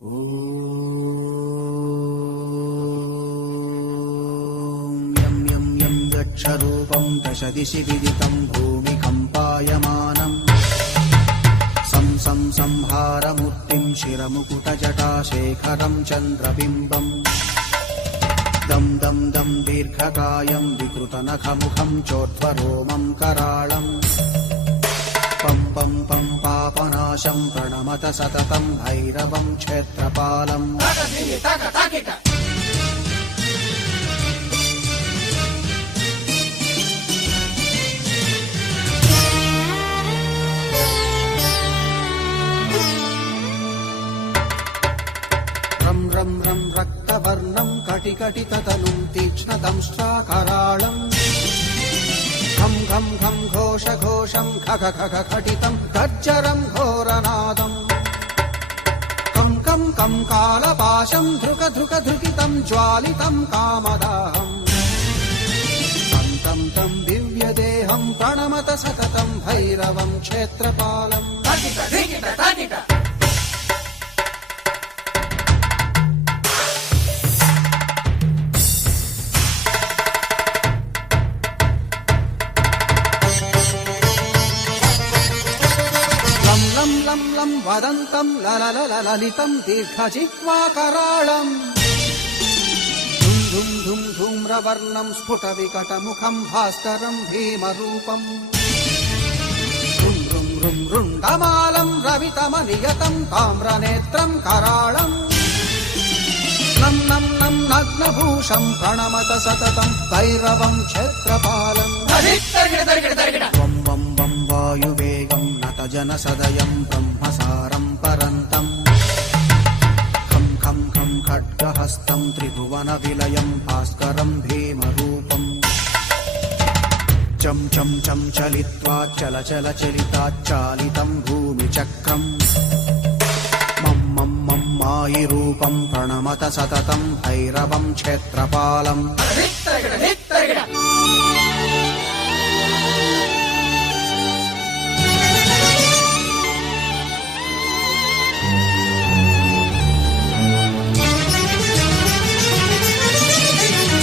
यं यं यं गच्छरूपं दशदिशि विदितं भूमिकम्पायमानं सं सं संहारमूर्तिं शिरमुकुटजटाशेखरं चन्द्रबिम्बम् दं दं दं दीर्घकायं विकृतनखमुखं चोर्ध्वरोमं कराळम् पं पं पं पापनाशं प्रणमत सततं भैरवं क्षेत्रपालम् रं रं रं रक्तवर्णं कटिकटिततनुं तीक्ष्णदंष्ट्राकराळम् घं घं घं घोषघोषं खग खग खटितं गर्जरं घोरनादम् कं कं कं कालपाशं धृक धृक धृकितं ज्वालितं कामदाहम् तं तं तं दिव्यदेहं प्रणमत सततं भैरवं क्षेत्रपालम् लं लं लं वदन्तं ललितं दीर्घजिह्वाकराळम् धुं धुं धुं धूम्रवर्णं स्फुटविकटमुखं भास्करं भीमरूपम् रुं रुं रुं रुण्डमालं रवितमनियतं ताम्रनेत्रं कराळम् नं नं नं नग्नभूषं प्रणमत सततं भैरवं क्षेत्रपालम् वं वं वं वायुवेगं नतजनसदयं ब्रह्मसारं परन्तम् खं खं खं खड्गहस्तं त्रिभुवनविलयं भास्करं भीमरूपम् चं चं चं चलित्वा चल चल चलिताच्चालितं भूमिचक्रम् मं मं मं मायिरूपं प्रणमत सततं भैरवं क्षेत्रपालम्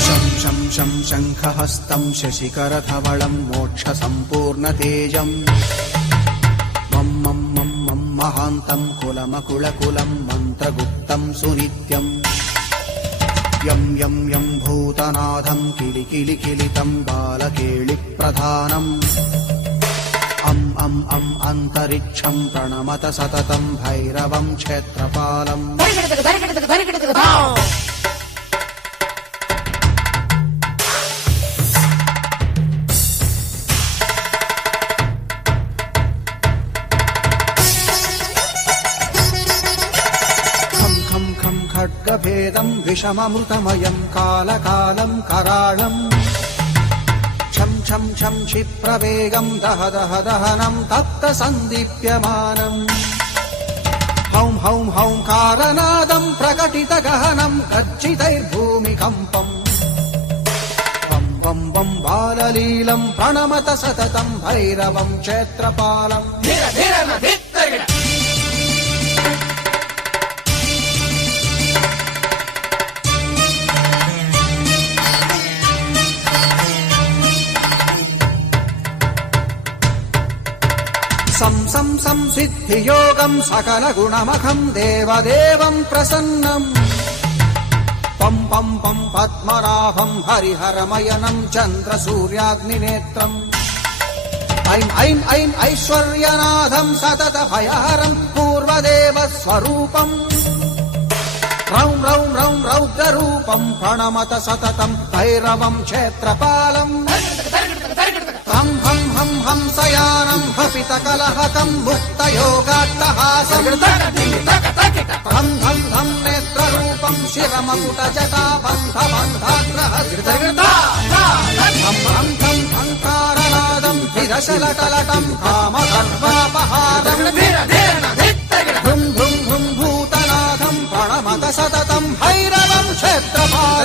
शं शं शङ्खहस्तं शशिकरधवलं मोक्षसम्पूर्णतेजम् मं मं मं मं महान्तं कुलमकुलकुलं मन्त्रगुप्तं सुनित्यम् यं यं यं भूतनाथं किलिकिलिकिलितं बालकेलिप्रधानम् अम् अम् अम् अन्तरिक्षं प्रणमत सततं भैरवं क्षेत्रपालम् खड्गभेदं विषममृतमयं कालकालं कराळम् छं छं छं क्षिप्रवेगं दह दह दहनं तप्तसन्दीप्यमानम् हौं हौं हौंकारनादं प्रकटितगहनं गर्जितैर्भूमिकम्पम् वं वं वं बाललीलं प्रणमत सततं भैरवं क्षेत्रपालम् सं सं सं सिद्धियोगं सकलगुणमखं देवदेवं प्रसन्नम् पं पं पं पद्मनाभं हरिहरमयनं चन्द्रसूर्याग्निनेत्रम् ऐं ऐं ऐं ऐश्वर्यनाथं सततभयहरं पूर्वदेवस्वरूपम् रौं रौं रौं रौद्ररूपं प्रणमत सततं भैरवं क्षेत्रपालम् हं हं हं हंसयानं हपितकलहकं मुक्तयोगाट्टहासम् हं हं हं नेत्ररूपं शिरमकुटजटाबन्धबन्धाग्रहम् हं हं हंकारनादं हिरशलटलटं कामगर्वापहारम् भुं भुं भुं भूतनाथं प्रणमत सततं भैरवं क्षेत्रपालम्